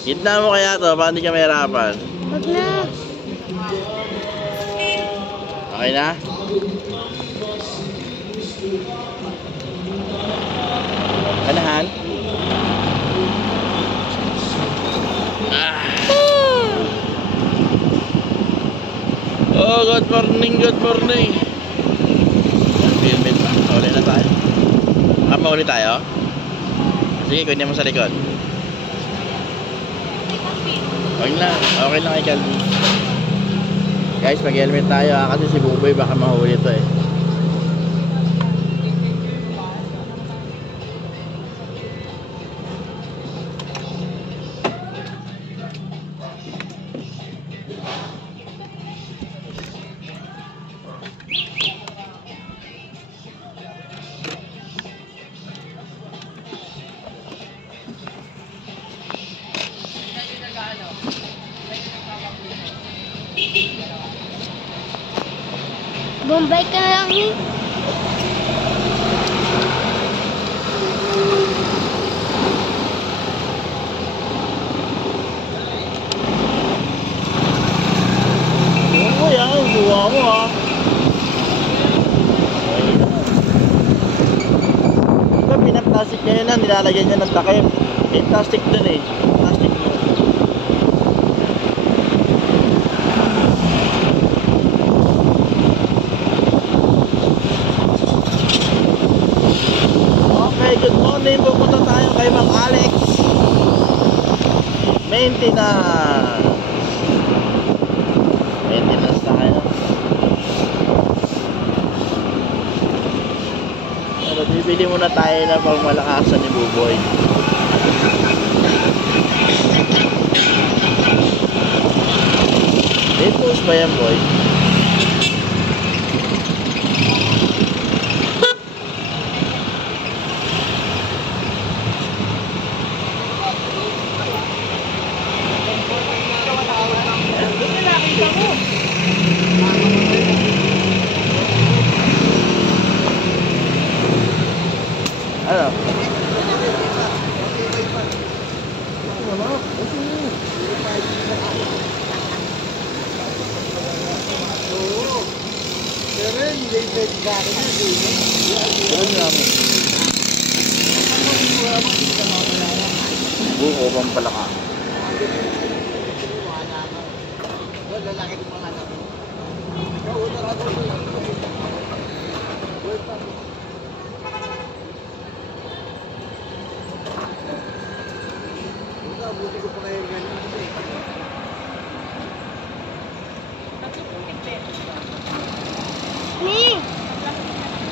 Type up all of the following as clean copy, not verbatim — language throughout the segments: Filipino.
Gitna mo kaya to, baka hindi ka mahirapan. Wag na. Okay na? Anahan? Oh, good morning, good morning. Filmit pa. Uli na tayo. Mauli tayo? Sige, kunin mo sa likod. Okay lang. Okay lang kay Calvin. Guys, mag-helmet tayo ha, kasi si Buboy baka mahuli to eh. Bombay ka na lang eh. Oo yan, buwa mo ha. Ito, pinaplastic niya yun na, nilalagyan niya ng takip. May plastic dun eh. Plastic mo. Okay, good morning. Pupunta tayo kay Mang Alex. Maintenance. Maintenance tayo. Pero bibili muna tayo na pang malakasan ni Buboy. Deto's ba yan, boy? Ano? Buko bang pala ka? Mi!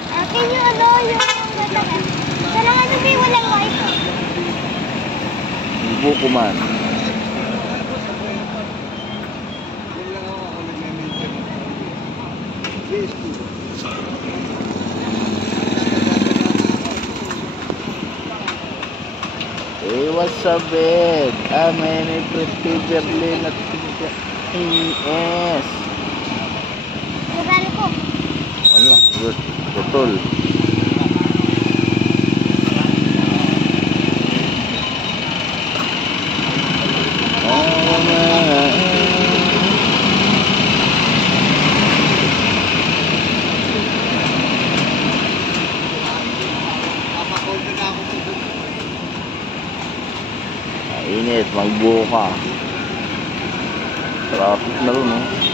Akin yung ano, yung malaki. Kailangan ano may walang white. Buko man. Hey, what's up, bed? Many pretty Berlin at yes. Nagano ko. Wala, putol. Init, magbuo ka. Traffic na rin, eh.